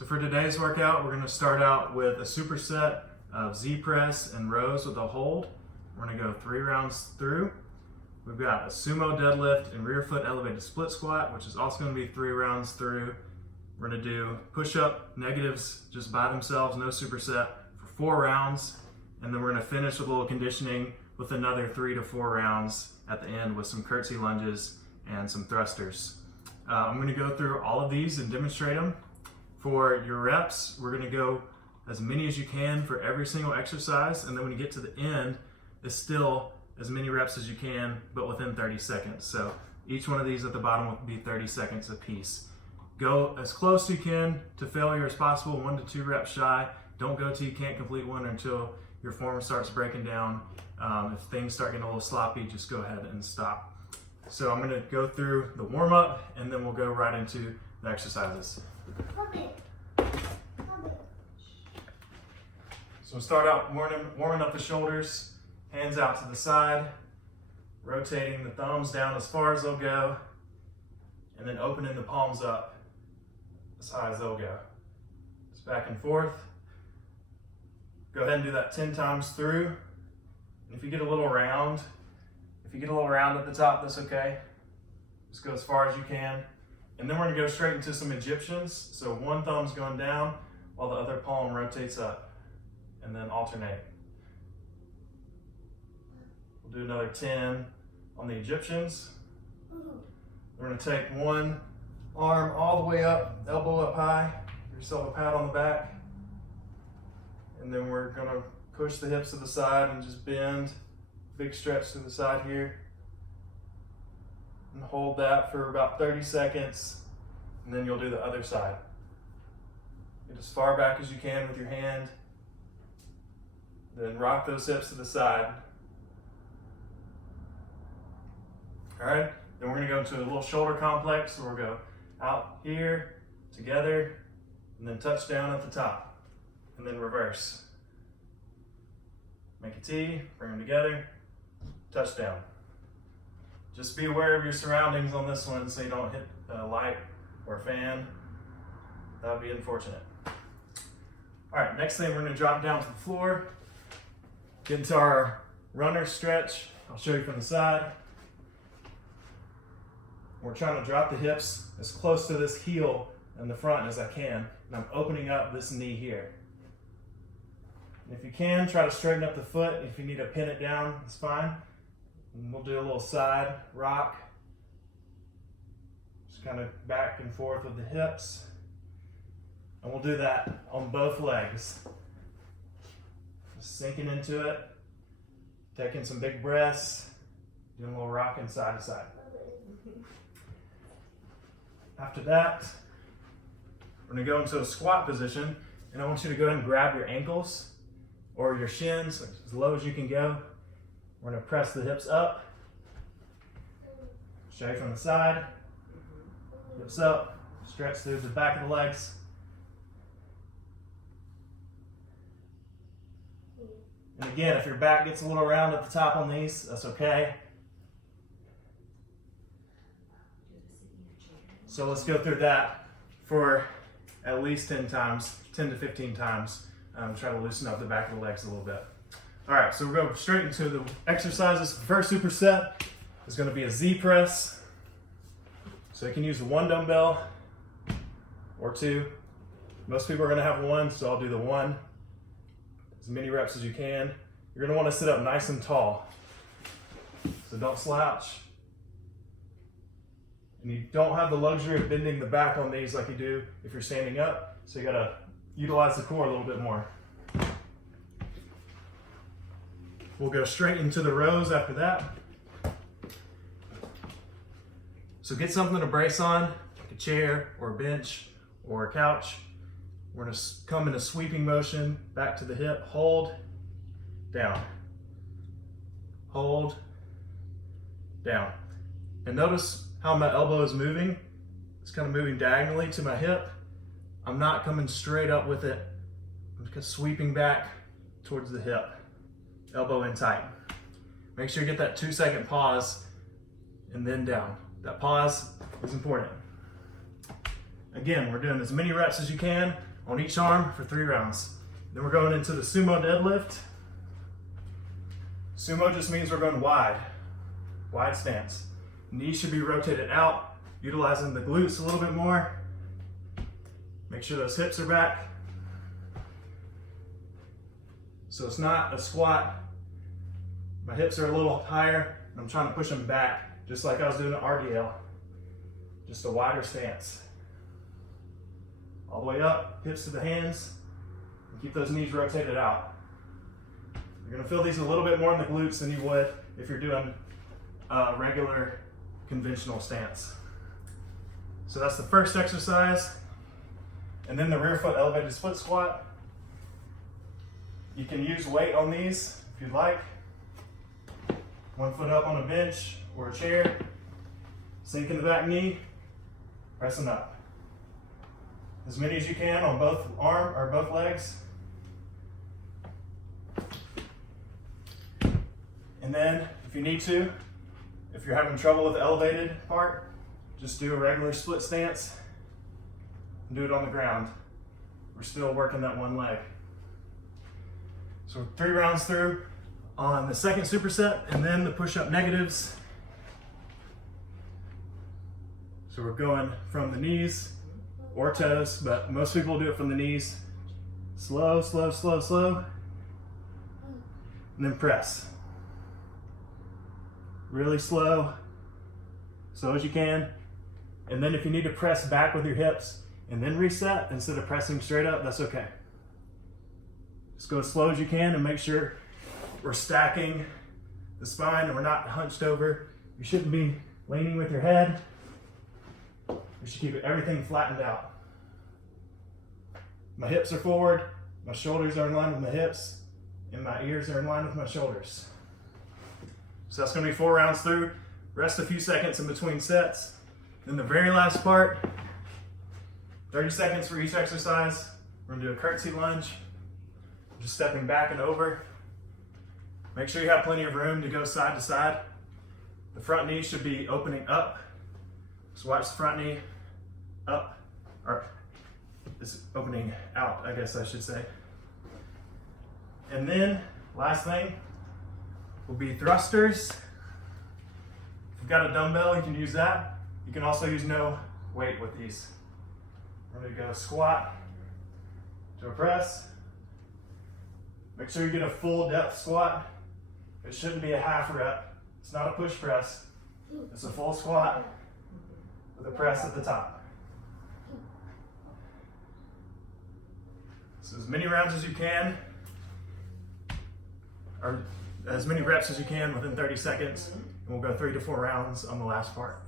So for today's workout, we're going to start out with a superset of Z press and rows with a hold. We're going to go 3 rounds through. We've got a sumo deadlift and rear foot elevated split squat, which is also going to be 3 rounds through. We're going to do push-up negatives just by themselves, no superset, for 4 rounds. And then we're going to finish with a little conditioning with another 3 to 4 rounds at the end with some curtsy lunges and some thrusters. I'm going to go through all of these and demonstrate them. For your reps, we're going to go as many as you can for every single exercise, and then when you get to the end, it's still as many reps as you can, but within 30 seconds. So each one of these at the bottom will be 30 seconds apiece. Go as close as you can to failure as possible, 1 to 2 reps shy. Don't go till you can't complete one until your form starts breaking down. If things start getting a little sloppy, just go ahead and stop. So I'm going to go through the warm-up, and then we'll go right into the exercises. So we'll start out warming up the shoulders, hands out to the side, rotating the thumbs down as far as they'll go, and then opening the palms up as high as they'll go. Just back and forth. Go ahead and do that 10 times through. And if you get a little round, at the top, that's okay. Just go as far as you can. And then we're going to go straight into some Egyptians. So one thumb's going down while the other palm rotates up, and then alternate. We'll do another 10 on the Egyptians. We're going to take one arm all the way up, elbow up high, give yourself a pat on the back. And then we're going to push the hips to the side and just bend. Big stretch to the side here. And hold that for about 30 seconds. And then you'll do the other side. Get as far back as you can with your hand. Then rock those hips to the side. All right, then we're going to go into a little shoulder complex. So we'll go out here, together, and then touch down at the top. And then reverse. Make a T, bring them together, touch down. Just be aware of your surroundings on this one so you don't hit a light or a fan. That would be unfortunate. All right, next thing, we're going to drop down to the floor, get into our runner stretch. I'll show you from the side. We're trying to drop the hips as close to this heel in the front as I can, and I'm opening up this knee here. And if you can, try to straighten up the foot. If you need to pin it down, it's fine. And we'll do a little side rock. Just kind of back and forth with the hips. And we'll do that on both legs. Just sinking into it, taking some big breaths, doing a little rocking side to side. After that, we're going to go into a squat position, and I want you to go ahead and grab your ankles or your shins as low as you can go. We're going to press the hips up. Show you from the side. Hips up. Stretch through the back of the legs. And again, if your back gets a little round at the top on these, that's okay. So let's go through that for at least 10 times, 10 to 15 times. Try to loosen up the back of the legs a little bit. All right, so we're going straight into the exercises. The first superset is going to be a Z press. So you can use 1 dumbbell or 2. Most people are going to have 1, so I'll do the 1. As many reps as you can. You're going to want to sit up nice and tall. So don't slouch. And you don't have the luxury of bending the back on these like you do if you're standing up. So you got to utilize the core a little bit more. We'll go straight into the rows after that. So get something to brace on, like a chair or a bench or a couch. We're going to come in a sweeping motion back to the hip. Hold, down. Hold, down. And notice how my elbow is moving. It's kind of moving diagonally to my hip. I'm not coming straight up with it. I'm just sweeping back towards the hip. Elbow in tight. Make sure you get that 2-second pause and then down. That pause is important. Again, we're doing as many reps as you can on each arm for 3 rounds. Then we're going into the sumo deadlift. Sumo just means we're going wide stance. Knees should be rotated out, utilizing the glutes a little bit more. Make sure those hips are back. So it's not a squat. My hips are a little higher, and I'm trying to push them back, just like I was doing an RDL. Just a wider stance. All the way up, hips to the hands, and keep those knees rotated out. You're gonna feel these a little bit more in the glutes than you would if you're doing a regular conventional stance. So that's the first exercise. And then the rear foot elevated split squat. You can use weight on these if you'd like. 1 foot up on a bench or a chair. Sink in the back knee, pressing up. As many as you can on both arm or both legs. And then if you need to, if you're having trouble with the elevated part, just do a regular split stance and do it on the ground. We're still working that one leg. So 3 rounds through on the second superset, and then the push-up negatives. So we're going from the knees or toes, but most people do it from the knees. Slow, slow, slow, slow. And then press. Really slow as you can. And then if you need to press back with your hips and then reset instead of pressing straight up, that's okay. Just go as slow as you can and make sure we're stacking the spine and we're not hunched over. You shouldn't be leaning with your head. We should keep everything flattened out. My hips are forward, my shoulders are in line with my hips, and my ears are in line with my shoulders. So that's gonna be 4 rounds through. Rest a few seconds in between sets. Then the very last part, 30 seconds for each exercise. We're gonna do a curtsy lunge. Just stepping back and over. Make sure you have plenty of room to go side to side. The front knee should be opening up. So watch the front knee up, or it's opening out, I guess I should say. And then, last thing will be thrusters. If you've got a dumbbell, you can use that. You can also use no weight with these. We're gonna go squat to a press. Make sure you get a full depth squat. It shouldn't be a half rep. It's not a push press. It's a full squat with a press at the top. So as many rounds as you can, or as many reps as you can within 30 seconds, and we'll go 3 to 4 rounds on the last part.